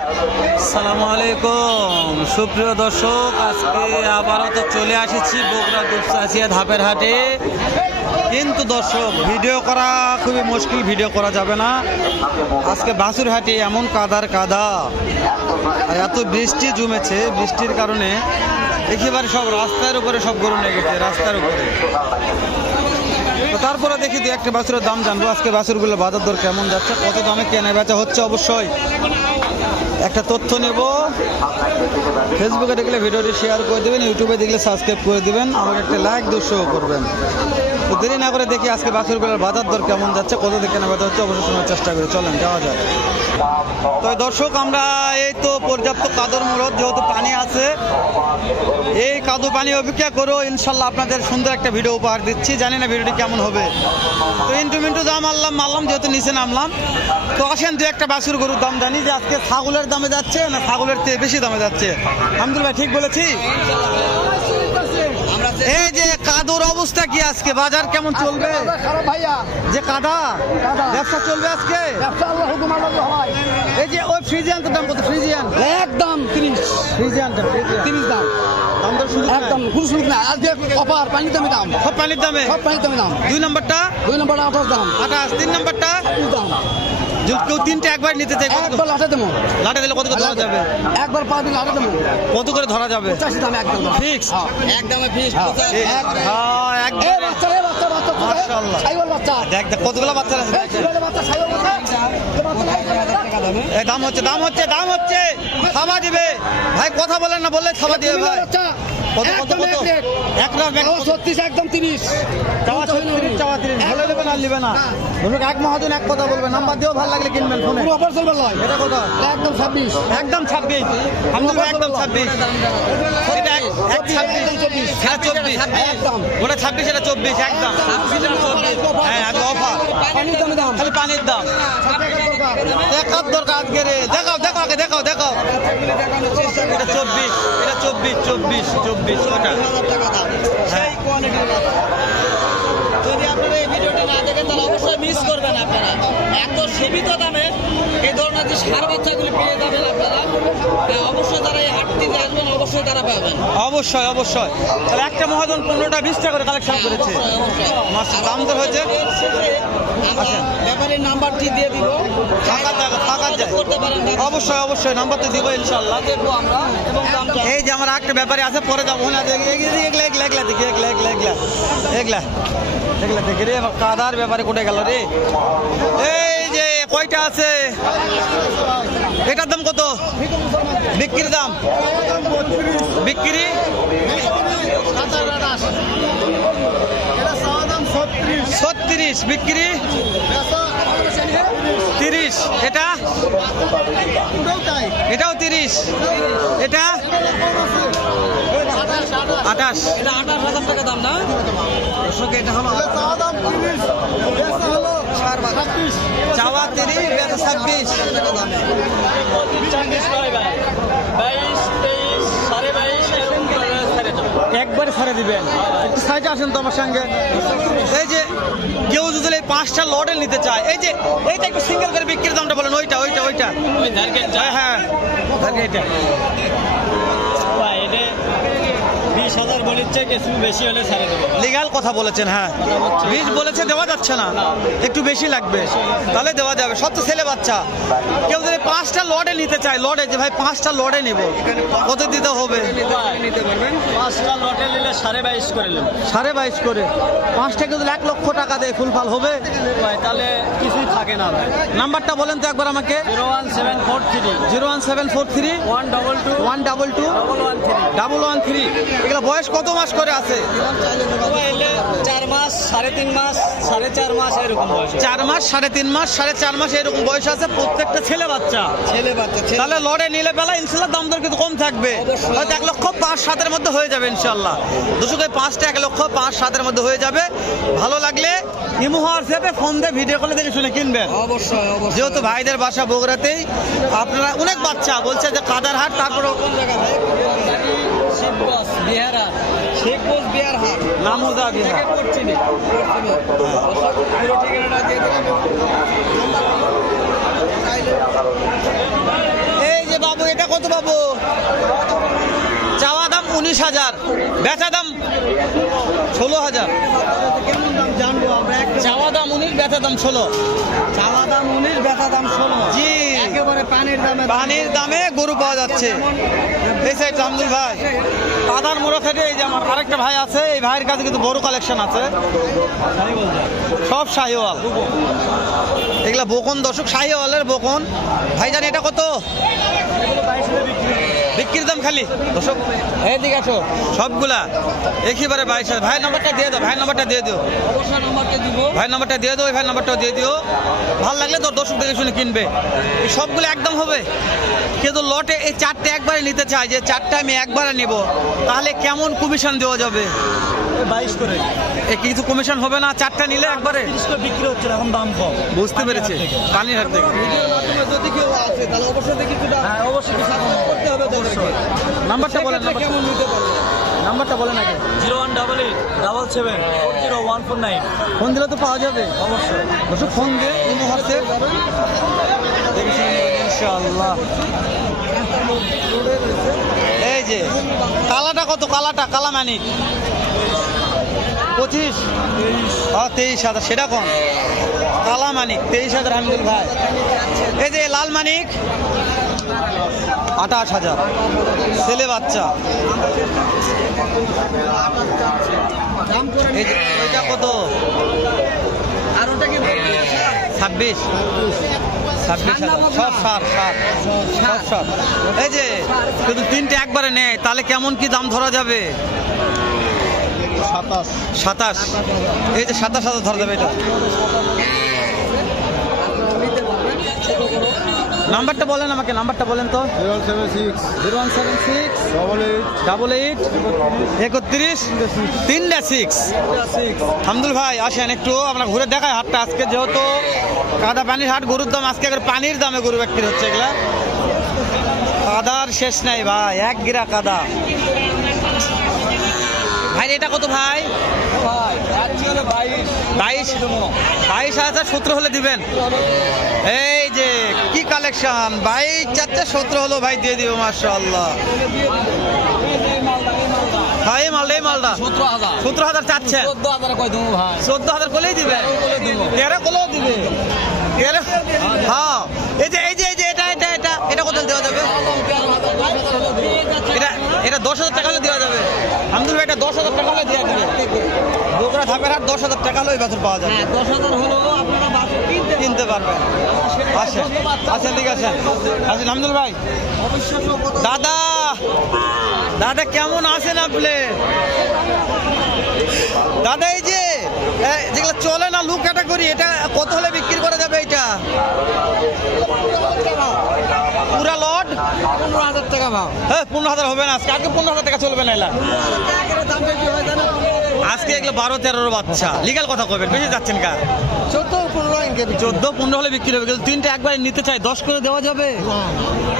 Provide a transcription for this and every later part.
আসসালামু আলাইকুম সুপ্রিয় দর্শক, আজকে আবারও তো চলে আসেছি বগুড়া দুপচাচিয়া ধাপের হাটে। কিন্তু দর্শক, ভিডিও করা খুবই মুশকিল, ভিডিও করা যাবে না। আজকে বাছুর হাটে এমন কাদার কাদা আর এত বৃষ্টি জমেছে, বৃষ্টির কারণে একেবারে সব রাস্তার উপরে সব গরু নিয়ে গেছে, রাস্তার উপরে। তো তারপরে দেখি দু একটা বাছুরের দাম জানবো। আজকে বাছুরগুলো বাজার দর কেমন যাচ্ছে, কত দামে কেনা বেচা হচ্ছে, অবশ্যই একটা তথ্য নেব। ফেসবুকে দেখলে ভিডিওটি শেয়ার করে দেবেন, ইউটিউবে দেখলে সাবস্ক্রাইব করে দেবেন, আমাকে একটা লাইক দুশো করবেন। তো দেরি না করে দেখি আজকে বাছুরগুলোর বাজার দর কেমন যাচ্ছে, কত দিকে কেনা বেচা হচ্ছে, অবশ্যই শোনার চেষ্টা করি। চলেন যাওয়া যায়। তো দর্শক, আমরা এই তো পর্যাপ্ত কাদর মুরদ, যেহেতু পানি আছে, এই কাদো পানি অপেক্ষা করো, ইনশাল্লাহ আপনাদের সুন্দর একটা ভিডিও উপহার দিচ্ছি। জানি না ভিডিওটি কেমন হবে। তো ইন্টু দাম মারলাম, যেহেতু নিচে নামলাম। তো আসেন দু একটা বাছুর গরুর দাম জানি, যে আজকে ছাগলের দামে যাচ্ছে না ছাগলের চেয়ে বেশি দামে যাচ্ছে। আলহামদুলিল্লাহ, ঠিক বলেছি? এই যে কাদোর অবস্থা কি, আজকে বাজার কেমন চলবে? যে কাদা ব্যবসা চলবে আজকে? এই যে ওই ফ্রিজিয়ানটার দাম কত? ফ্রিজিয়ান একদম 30 ফ্রিজিয়ানটা 30 দাম দর শুধু একদম কোনো সুযোগ না। আজকে অফার পানির দামে দাম, সব পানির দামে, সব পানির দামে দাম। 2 নম্বরটা 28 দাম, 28, 3 নম্বরটা 20 দাম। যদি কেউ তিনটে একবার নিতে চাই, একবার লাঠে দেবো, লাটে দিলে কত করে ধরা যাবে? একবার পাবি লাঠে দেবো, কত করে ধরা যাবে? 85 দাম একদম ফিক্স, একদমে ফিক্স। হ্যাঁ একদম। মাশাআল্লাহ, ছাইওয়াল বাচ্চা দেখ কতগুলো বাচ্চা আছে। ছাইওয়াল বাচ্চা, ছাইওয়াল বাচ্চা। এই দাম হচ্ছে খাওয়া দিবে ভাই, কথা বলেন না, বললে খাওয়া দিবে ভাই। কত এক রাত 36 একদম 30 চাওয়া 36, চাওয়া 30, ভালো নেবে না নিবে না। ধরুন এক মহাজন এক কথা বলবে, নাম্বার দিয়েও ভালো লাগলে কিনবেন ফোনে। পুরো অফার চলবে লয়, এটা কথা একদম 26 একদম 26, আলহামদুলিল্লাহ একদম 26। এটা 26, হ্যাঁ 24 একদম। ওটা 26, এটা 24 একদম। হ্যাঁ আগে অফার, পানির দামে দাম। খালি পানির দাম। দেখার দরকার আজকে রে, দেখাও আগে দেখাও। এটা 24 ওটা। হ্যাঁ যদি আপনারা এই ভিডিওটি না দেখেন তাহলে অবশ্যই মিস করবেন। আপনারা এত সীমিত দামে এই ধরনের যে সার বাচ্চাগুলি পেয়ে যাবেন আপনারা, অবশ্যই তারা এই হাটটিতে আসবেন, অবশ্যই তারা পাবেন। অবশ্যই। তাহলে একটা মহাজন 15টা 20টা করে কালেকশন করেছে। অবশ্যই দাম তো হয়েছে। আমরা ব্যাপারীর নাম্বারটি দিয়ে দিব, ফাঁকা যায় করতে পারেন। অবশ্যই নাম্বার তো দিব ইনশাল্লাহ। দেখবো আমরা এবং দামটা এই যে আমার একটা ব্যাপারে আছে, পরে যাবো না। এগলা দেখি রে, কাদার ব্যাপারে কোটে গেল রে। এই যে কয়টা আছে, এটার দাম কত? বিক্রির দাম বিক্রি 36, বিক্রি 30। এটাও 30, এটা 28। এটা 28,000 টাকা দাম না? দর্শক, এটা হলো চাওয়া 30, 26। 22, 23, 22.5 এরকম করে ছেড়ে যাবে। একবারে ছাড়ে দিবেন। একটু সাইডে আসেন তো আমার সঙ্গে। এই যে কেউ যদি এই 5টা লটের নিতে চায়, এইটা একটু সিঙ্গেল করে বিক্রির দামটা বলেন। ওইটা ওই ধারকে হ্যাঁ এটা ভাই, এটা 20,000 বলিচ্ছে, কিছু বেশি হলে ছেড়ে দেবো। লিগ্যাল কথা বলেছেন। হ্যাঁ 20 বলেছে, দেওয়া যাচ্ছে না, একটু বেশি লাগবে, তাহলে দেওয়া যাবে। সব তো ছেলে বাচ্চা। কেউ যদি 5টা লটে নিতে চায়, লটে যে ভাই 5টা লটে নিব, কত দিতে হবে? নিতে পারবেন 5টা লটে নিলে 22.5 করে নেব। 22.5 করে 5টা যদি 1 লক্ষ টাকা দেয়, ফুলফাল হবে ভাই, তাহলে কিছুই থাকে না ভাই। নাম্বারটা বলেন তো একবার আমাকে। 01743 01743 122 122 113। এগুলো বয়স কত মাস করে আছে? 4 মাস, 3.5 মাস, 4.5 মাস এরকম বয়স। 4 মাস, 3.5 মাস, 4.5 মাস এরকম বয়স আছে। প্রত্যেকটা ছেলে বাচ্চা। তাহলে লড়ে নিলে বেলা ইনশাল্লাহ দাম দর কিন্তু কম থাকবে। হয়তো 1,05,7 মধ্যে হয়ে যাবে ইনশাল্লাহ। দুশোকে 5টা 1,05,7 মধ্যে হয়ে যাবে। ভালো লাগলে ইমো হোয়াটসঅ্যাপে ফোন দিয়ে ভিডিও কলে দেখে শুনে কিনবেন। অবশ্যই যেহেতু ভাইদের বাসা বগুড়াতেই, আপনারা অনেক বাচ্চা বলছে যে কাদার হাট, তারপরে শেখগঞ্জ বিহার হাট, নামুদা বিহার। পুরো ঠিকানাটা দিয়ে দিলাম। এই যে এটা কত পাবো? চাওয়া দাম 19,000, বেচা দাম 16,000। কেমন দাম জানবো আমরা? চাওয়া দাম 19, বেচা দাম 16। চাওয়া দাম 19, বেচা দাম 16। জি, একেবারে পানির দামে গরু পাওয়া যাচ্ছে। এই সাইড আব্দুল ভাই কাদার মোড়া থেকে এই যে আমার আরেকটা ভাই আছে, এই ভাইয়ের কাছে কিন্তু বড় কালেকশন আছে, সব শাহিওয়াল। এগুলা বকন দর্শক, শাহিওয়ালের বকন। ভাইজান এটা কত বিক্রির দাম? খালি দর্শক এইদিকে আসো, সবগুলা একেবারে 22,000। ভাইয়ের নাম্বারটা দিয়ে দাও, ভাইয়ের নাম্বারটা দিয়ে দিও, অবশ্যই নাম্বারটা দিব। ভাইয়ের নাম্বারটা দিয়ে দাও, ভাইয়ের নাম্বারটাও দিয়ে দিও। ভালো লাগলে তো দর্শক দেখে শুনে কিনবে। এই সবগুলো একদম হবে, কিন্তু লটে এই 4টে একবারে নিতে চাই, যে 4টে আমি একবারে নিব, তাহলে কেমন কমিশন দেওয়া যাবে? 22 করে। এ কিছু কমিশন হবে না 4টে নিলে একবারে? 30 করে বিক্রি হচ্ছে, এখন দাম কম। বুঝতে পেরেছি, পানির হাট থেকে। ভিডিওর মাধ্যমে যদি কেউ আসে তাহলে অবশ্যই কিছুটা, হ্যাঁ অবশ্যই কিছু করতে হবে অবশ্যই। নাম্বারটা বলেন, সেক্ষেত্রে কেমন নিতে পারবে? নাম্বারটা বলেন আগে। 018877400149। ফোন দিলে তো পাওয়া যাবে অবশ্যই। দর্শক, ফোন দিয়ে ইমো হোয়াটসঅ্যাপ ইনশাআল্লাহ। এই যে কালাটা কত? কালাটা কালা মানিক 25, 23,000। সেটা কম, কালা মানিক 23,000 হামিদুল ভাই। এই যে লাল মানিক 28,000, ছেলে বাচ্চা। এই যে ওইটা কত? আর ওটা কি 26, 26,000। সব সার সার সব সার। এই যে শুধু 3টে একবারে নেয়, তাহলে কেমন কি দাম ধরা যাবে? 27। এই যে 27,000 ধরা যাবে এটা। নাম্বারটা বলেন আমাকে, নাম্বারটা বলেন তো। 0176 88 31 3-6। হামদুল ভাই আসেন একটু আমরা ঘুরে দেখাই হাটটা। আজকে যেহেতু কাদা পানির হাট, গরুর দাম আজকে একবার পানির দামে গরু বিক্রি হচ্ছে। এগুলা কাদার শেষ নাই ভাই, এক গিরা কাদা। ভাই এটা কত ভাই? 22,000, 17 হলে দিবেন। এই যে কি কালেকশন, 22,000 17 হলো ভাই, দিয়ে দিব মাশাআল্লাহ। হ্যাঁ এই মালটা 17,000 চাচ্ছেন। 14,000 কই দেবো ভাই? 14,000 করলেই দিবে, 13 করলেও দিবে। হ্যাঁ এটা কত দেওয়া যাবে? এটা 10,000 টাকা হলে দেওয়া যাবে। আব্দুল ভাই এটা 10,000 টাকা হলে দেওয়া যাবে। বগুড়া ধাপের হাট 10,000 টাকা হলে এই বাছুর পাওয়া যাবে। 10,000 হলো আপনারা বাছুর কিনতে পারবেন। আসেন ঠিক আছে, আসেন আব্দুল ভাই। দাদা কেমন আছেন আপনি? দাদা এই যে যেগুলো চলে না লু ক্যাটাগরি, এটা কত হলে বিক্রি করা যাবে? এটা পুরা লট 15,000 টাকা ভাও। হ্যাঁ 15,000 হবে না আজকে, 15,000 টাকা চলবে না। এলা দাম বেশি হয় জানো? আজকে এগুলো 12-13 বাচ্চা, লিগাল কথা কইবেন, বেশি যাচ্ছেন কা? 14-15 ইনকে 14-15 হলে বিক্রি হবে, কিন্তু 3টে একবার নিতে চাই, 10 করে দেওয়া যাবে?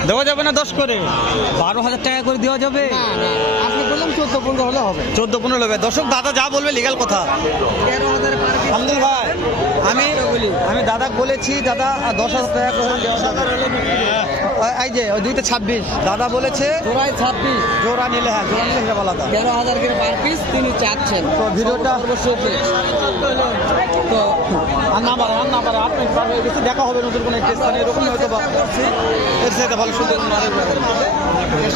দেওয়া যাবে না 10 করে? 12,000 টাকা করে দেওয়া যাবে? আপনি বললাম 14-15 হলে হবে। 14-15 হবে। দর্শক দাদা যা বলবে লিগাল কথা। 13,000 পার পিস। আব্দুল ভাই আমি দাদা বলেছি, দাদা 10,000 টাকা করে দেওয়া যাবে। এই যে ওই দুইটা 26 দাদা বলেছে, জোড়ায় 26, জোড়া নিলে, হ্যাঁ জোড়া নিলে হিসাব আলাদা। 13,000 করে পার পিস তিনি চাচ্ছেন। তো ভিডিওটা তো আর না পারে আপনি পারবে, বেশি দেখা হবে নতুন কোনো স্থানে, এরকম হয়তো বা এর সাথে ভালো সুন্দর